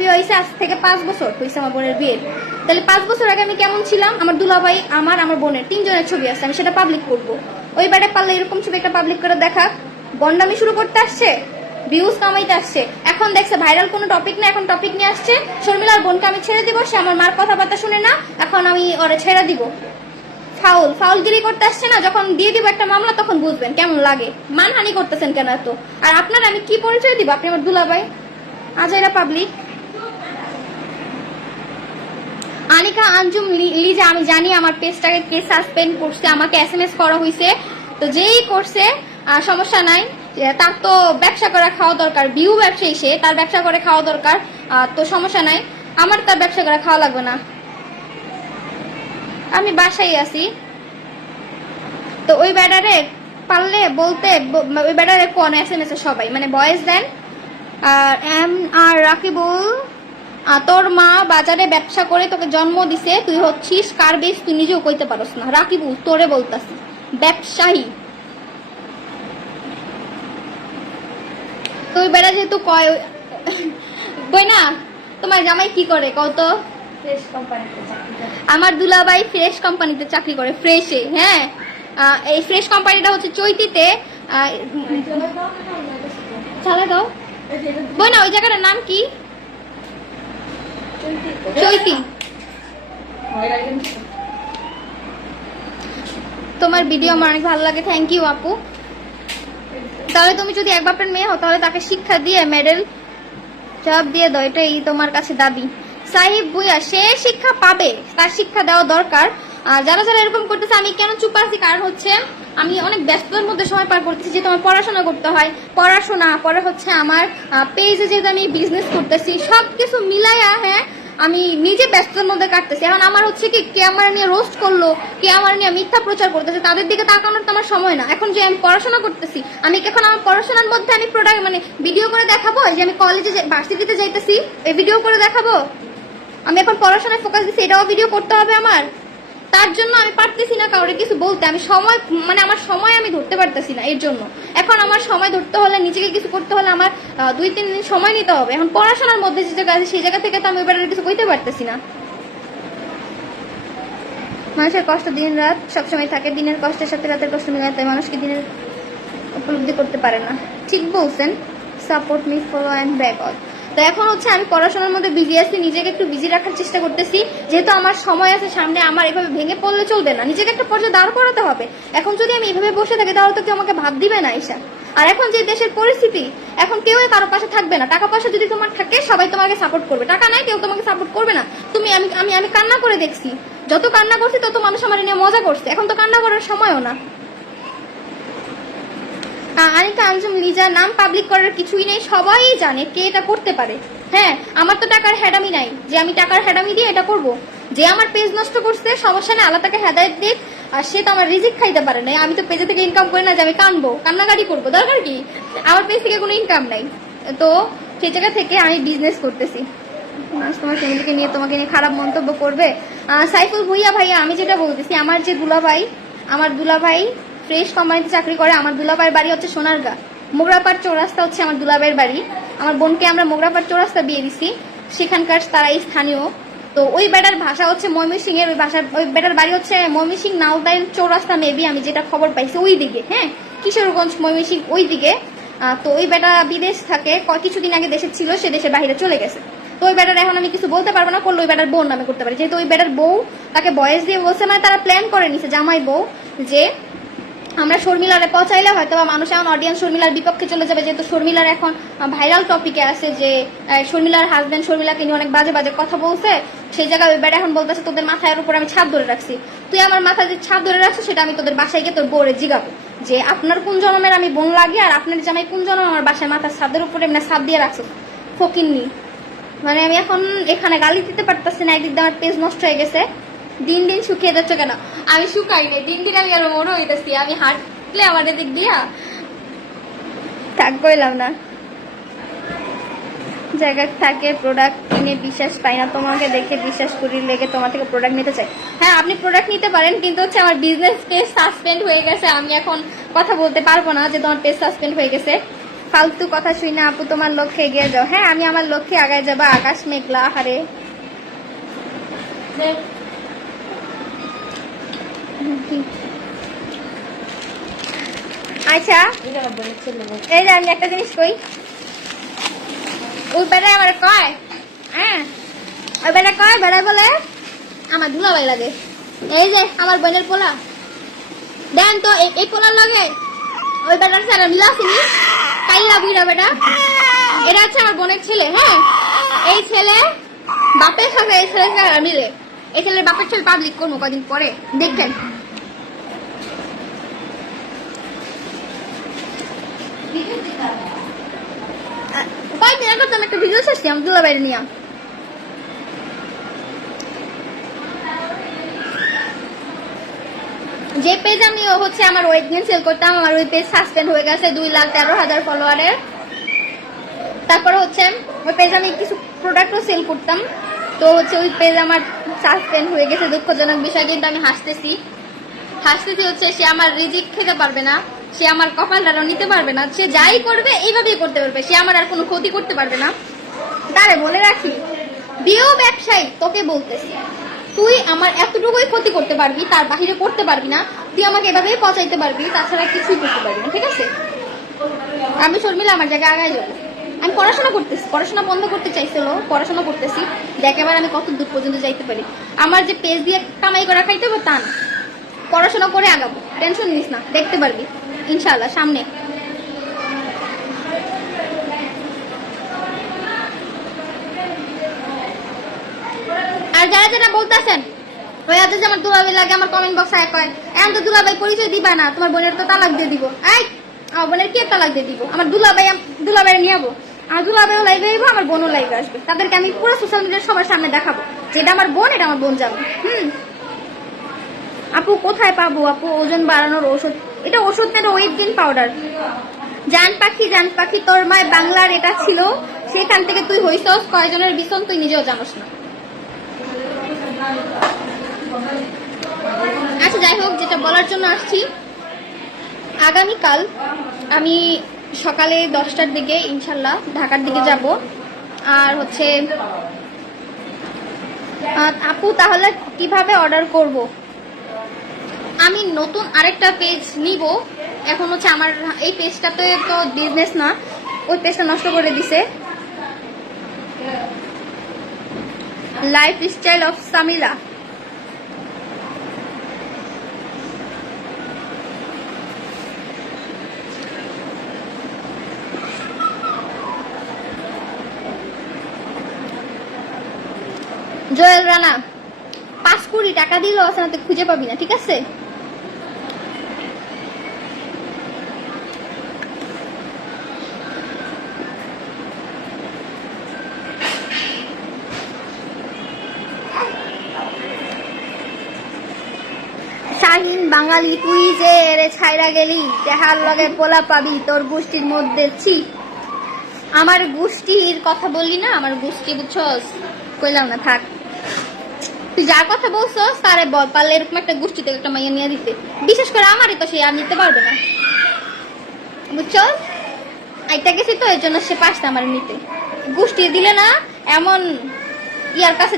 বিয়ে হয়েছে আজ থেকে পাঁচ বছর, হয়েছে আমার বোনের বিয়ে। তাহলে পাঁচ বছর আগে আমি কেমন ছিলাম? আমার দুলাভাই, আমার আমার বোনের তিনজনের ছবি আছে, আমি সেটা পাবলিক করব। ওই বেড়ে পারলে এরকম ছবি একটা পাবলিক করে দেখা। বন্ডামি শুরু করতে আসছে ভিউজ কামাইতে আসছে। এখন দেখছে ভাইরাল কোনো টপিক না, এখন টপিক নিয়ে আসছে। শর্মিলার বোনকে আমি ছেড়ে দিব, সে আমার মার কথাবার্তা শুনে না, এখন আমি ওরে ছেড়ে দিব। ফাউল, ফাউলগিরি করতে আসছে না, যখন দিয়ে দিব একটা মামলা, তখন বুঝবেন কেমন লাগে। মানহানি করতেছেন কেন এত? আর আপনার আমি কি পরিচয় দিব? আপনি আমার দুলাভাই। আজাইরা পাবলিক আনিকা আঞ্জুম লিজা, আমি জানি আমার পেজটাকে কে সাসপেন্ড করছে, আমাকে এসএমএস করা হয়েছে তো যেই করছে সমস্যা নাই। তার তো ব্যবসা করে খাওয়া দরকার, বিউ ব্যবসায়ী সে, তার ব্যবসা করে খাওয়া দরকার তো সমস্যা নাই। আমার তার ব্যবসা করে খাওয়া লাগবে না। আমি বাসায় আছি। তো ওই ব্যাটারে পারলে বলতে ওই ব্যাটারে কোন এস এম এস সবাই মানে বয়েস দেন, আর এম আর রাকিবুল তোর মা বাজারে ব্যবসা করে তোকে জন্ম দিছে তুই হচ্ছিস কার বেশ তুই নিজেও কইতে পারস না। রাকিবুল তোরে বলতাছি ব্যবসায়ী। তুই বেড়া যেহেতু কয় বই না তোমার জামাই কি করে কত। আমার দুলাভাই ফ্রেশ কোম্পানিতে চাকরি করে ফ্রেশে হ্যাঁ। এই ফ্রেশ কোম্পানিটা হচ্ছে চৈতিতে চালা দাও বই না ওই জায়গাটার নাম কি। তোমার ভিডিও আমার অনেক ভালো লাগে থ্যাংক ইউ আপু। তাহলে তুমি যদি এক বাপের মেয়ে হও, তাহলে তাকে শিক্ষা দিয়ে মেডেল জবাব দিয়ে দাও, এটাই তোমার কাছে দাবি। সাহিব বুইয়া সে শিক্ষা পাবে, তার শিক্ষা দেওয়া দরকার। আর যারা যারা এরকম করতেছে, আমি কেন চুপ আছি? কারণ হচ্ছে, আমি অনেক ব্যস্ততার মধ্যে সময় পার করতেছি যে তোমার পড়াশোনা করতে হয়। পড়াশোনা, পরে হচ্ছে আমার পেজে যেহেতু আমি বিজনেস করতেছি সব কিছু মিলাইয়া হ্যাঁ আমি নিজে ব্যস্ততার মধ্যে কাটতেছি। এখন আমার হচ্ছে কি, কে আমার নিয়ে রোস্ট করল, কে আমার নিয়ে মিথ্যা প্রচার করতেছে, তাদের দিকে তাকানোর তো আমার সময় না। এখন যে আমি পড়াশোনা করতেছি, আমি এখন আমার পড়াশোনার মধ্যে আমি প্রোডাক্ট মানে ভিডিও করে দেখাবো, যে আমি কলেজে ভার্সিটিতে যাইতেছি, এই ভিডিও করে দেখাবো? আমি এখন পড়াশোনায় ফোকাস দিচ্ছি এটাও ভিডিও করতে হবে আমার? তার জন্য আমি পারতেছি না কাউরে কিছু বলতে। আমি সময় মানে আমার সময় আমি ধরতে পারতেছি না এর জন্য। এখন আমার সময় ধরতে হলে, নিজেকে কিছু করতে হলে আমার দুই, তিন দিন সময় নিতে হবে। এখন পড়াশোনার মধ্যে যে জায়গা আছে, সেই জায়গা থেকে তো আমি এবারে কিছু কইতে পারতেছি না। মানুষের কষ্ট দিন রাত সবসময় থাকে। দিনের কষ্টের সাথে রাতের কষ্ট মিলায় তাই মানুষকে দিনের উপলব্ধি করতে পারে না। ঠিক বলছেন support me follow and back all তো এখন হচ্ছে আমি পড়াশোনার মধ্যে বিজি আছি, নিজেকে একটু বিজি রাখার চেষ্টা করতেছি। যেহেতু আমার সময় আছে, সামনে আমার এভাবে ভেঙে পড়লে চলবে না। নিজেকে একটা পর্যায়ে দাঁড় করাতে হবে। এখন যদি আমি এভাবে বসে থাকি, তাহলে তো কেউ আমাকে ভাব দিবে না, ঈশা। আর এখন যে দেশের পরিস্থিতি, এখন কেউ কারও পাশে থাকবে না। টাকা পয়সা যদি তোমার থাকে, সবাই তোমাকে সাপোর্ট করবে। টাকা নাই, কেউ তোমাকে সাপোর্ট করবে না। তুমি, আমি আমি কান্না করে দেখছি। যত কান্না করছি, তত মানুষ আমার নিয়ে মজা করছে। এখন তো কান্না করার সময়ও না। আনিকা আঞ্জুম লিজা নাম পাবলিক করার কিছুই নেই, সবাই জানে কে এটা করতে পারে। হ্যাঁ আমার তো টাকার হ্যাডামি নাই, যে আমি টাকার হ্যাডামি দিয়ে এটা করব। যে আমার পেজ নষ্ট করছে সমস্যা নেই আল্লাহ তাকে হেদায়ত দিক, আর সে তো আমার রিজিক খাইতে পারে না আমি তো পেজে থেকে ইনকাম করি না যে আমি কানবো, কান্নাকাটি করব। দরকার কি? আমার পেজ থেকে কোনো ইনকাম নাই। তো সেই জায়গা থেকে আমি বিজনেস করতেছি। তোমার ফ্যামিলিকে নিয়ে, তোমাকে নিয়ে খারাপ মন্তব্য করবে। সাইফুল ভুইয়া ভাইয়া, আমি যেটা বলতেছি, আমার যে দুলাভাই, আমার দুলাভাই ফ্রেশ কোম্পানিতে চাকরি করে আমার দুলাভাইয়ের বাড়ি হচ্ছে সোনারগা। মোগরাপাড় চৌরাস্তা হচ্ছে আমার দুলাভাইয়ের বাড়ি। আমার বোনকে আমরা মোগরাপাড় চৌরাস্তা বিয়ে দিছি। সেখানকার তারাই স্থানীয়। তো ওই বেটার ভাষা হচ্ছে ময়মনসিং এর ওই ভাষার, ওই বেটার বাড়ি হচ্ছে ময়মনসিং নাওদাইল চৌরাস্তা মেবি আমি যেটা খবর পাইছি ওই দিকে হ্যাঁ? কিশোরগঞ্জ ময়মনসিং ওই দিকে। তো ওই বেটা বিদেশ থাকে কিছুদিন আগে দেশে ছিল, সে দেশের বাইরে চলে গেছে। তো ওই বেটার এখন আমি কিছু বলতে পারব না, করলে ওই বেটার বোন নামে করতে পারি। যেহেতু ওই বেটার বউ, তাকে বয়স দিয়ে বলছে মানে তারা প্ল্যান করে নিছে, জামাই বউ, যে আমরা শর্মিলারে পচাইলে হয়তো বা মানুষ এখন অডিয়েন্স শর্মিলার বিপক্ষে চলে যাবে, যেহেতু শর্মিলার এখন ভাইরাল টপিকে আছে যে শর্মিলার হাজবেন্ড শর্মিলাকে নিয়ে অনেক বাজে বাজে কথা বলছে। সেই জায়গায় ওই এখন বলতেছে, তোদের মাথার উপর আমি ছাদ ধরে রাখছি। তুই আমার মাথায় যে ছাদ ধরে রাখছো সেটা আমি তোদের বাসায় গিয়ে তোর বউরে জিগাবো। যে আপনার কোন জন্মের আমি বোন লাগে, আর আপনার জামাই কোন জন্ম আমার বাসায় মাথার ছাদের উপরে মানে ছাদ দিয়ে রাখছো? ফকিননি। মানে আমি এখন এখানে গালি দিতে পারতেছি না, একদিক দিয়ে আমার পেজ নষ্ট হয়ে গেছে। দিন দিন শুকিয়ে যাচ্ছে কেন? আমি শুকাই নাই দিন দিন আমি আরও মরো হইতেছি, আমি হাঁটলে আমার দিক দিয়া থাক কইলাম না জায়গায় থাকে প্রোডাক্ট কিনে বিশ্বাস পাই না, তোমাকে দেখে বিশ্বাস করি, লেগে তোমার থেকে প্রোডাক্ট নিতে চাই। হ্যাঁ আপনি প্রোডাক্ট নিতে পারেন, কিন্তু হচ্ছে আমার বিজনেস পেজ সাসপেন্ড হয়ে গেছে, আমি এখন কথা বলতে পারব না যে তোমার পেজ সাসপেন্ড হয়ে গেছে। ফালতু কথা শুই না, আপু, তোমার লক্ষ্যে এগিয়ে যাও। হ্যাঁ আমি আমার লক্ষ্যে আগায় যাব, আকাশ মেঘলা হারে আচ্ছা এই যে আমি একটা জিনিস কই। ওই বেড়ায় আমার কয় হ্যাঁ? ওই বেড়া কয় বেড়ায় বলে আমার ধুলাবাই লাগে। এই যে আমার বোনের পোলা। দেন তো, এই- পোলার লাগে ওই বেটার স্যার মিলা আসেনি কাইলা বুড়া বেটা। এটা হচ্ছে আমার বোনের ছেলে হ্যাঁ? এই ছেলে বাপের সাথে এই ছেলে সাথে মিলে। এই ছেলের বাপের ছেলে পাবলিক করব কদিন পরে। দেখবেন। কয়েকদিন আগে আমি একটা ভিডিও শেষ আমি দুলা বাইরে নিয়ে যে পেজ আমি হচ্ছে আমার ওয়েট গেন সেল করতাম, আমার ওই পেজ সাসপেন্ড হয়ে গেছে দুই লাখ তেরো হাজার ফলোয়ারের তারপরে হচ্ছে, ওই পেজ আমি কিছু প্রোডাক্টও সেল করতাম। তো হচ্ছে ওই পেজ আমার সাসপেন্ড হয়ে গেছে, দুঃখজনক বিষয়, কিন্তু আমি হাসতেছি। হাসতেছি হচ্ছে, সে আমার রিজিক খেতে পারবে না। সে আমার কপাল কপালটারও নিতে পারবে না। সে যাই করবে, এইভাবেই করতে পারবে। সে আমার আর কোনো ক্ষতি করতে পারবে না। তারে বলে রাখি, বিয়েও ব্যবসায়ী, তোকে বলতেছি। তুই আমার এতটুকুই ক্ষতি করতে পারবি, তার বাহিরে করতে পারবি না। তুই আমাকে এভাবেই পচাইতে পারবি, তাছাড়া কিছুই করতে পারবি না, ঠিক আছে? আমি শর্মিলা আমার জায়গায় আগায় যাব। আমি পড়াশোনা করতেছি, পড়াশোনা বন্ধ করতে চাইছিল, পড়াশোনা করতেছি। দেখ এবার আমি কত দূর পর্যন্ত যাইতে পারি। আমার যে পেজ দিয়ে কামাই করা খাইতে হবে তা না। পড়াশোনা করে আগাবো। টেনশন নিস না, দেখতে পারবি। ইনশাআল্লাহ, সামনে। আর যারা যারা বলতেছেন, ওই আমার লাগে আমার কমেন্ট বক্সে তো দুলাভাই পরিচয় দিবা না, তোমার বোনের তো তালাক দিয়ে এই, আমার বোনের কে তালাক দিয়ে দিব? আমার নিয়ে যাব আমার দুলাভাইও আমার বোনও আসবে। তাদেরকে আমি পুরো সোশ্যাল সবার সামনে দেখাবো। আমার বোন, এটা আমার বোন যাবে হুম? আপু, কোথায় পাবো আপু? ওজন বাড়ানোর ওষুধ এটা ওষুধ না, এটা ওয়েট গেইন পাউডার জান পাখি জান পাখি, তোর মায় বাংলার এটা ছিল। সেখান থেকে তুই হইছস, কয়জনের বিছন তুই নিজেও জানোস না। আচ্ছা যাই হোক, যেটা বলার জন্য আসছি। আগামীকাল আমি সকালে দশটার দিকে, ইনশাল্লাহ, ঢাকার দিকে যাব। আর হচ্ছে আপু, তাহলে কীভাবে অর্ডার করব? আমি নতুন আরেকটা পেজ নিব। এখন হচ্ছে আমার, এই পেজটাতে তো বিজনেস না, ওই পেজটা নষ্ট করে দিছে। Lifestyle of Samila Joel Rana পাঁচ কোটি টাকা দিলেও আছে খুঁজে পাবি না, ঠিক আছে? শাহিন বাঙালি, তুই যে রে ছাইরা গেলি, দেহার লগে পোলা পাবি, তোর গোষ্ঠীর মধ্যে ছি। আমার গোষ্ঠীর কথা বললি না? আমার গোষ্ঠী বুঝছস? কইলাম না, থাক। তুই যার কথা বলছস, তারে বল, পারলে এরকম একটা গোষ্ঠী থেকে একটা মাইয়া নিয়ে দিতে। বিশেষ করে আমারই তো সে আর নিতে পারবে না। বুঝছস? আইটা গেছি তো, এর জন্য সে পারছে আমার নিতে। গোষ্ঠী দিলে না, এমন ইয়ার কাছে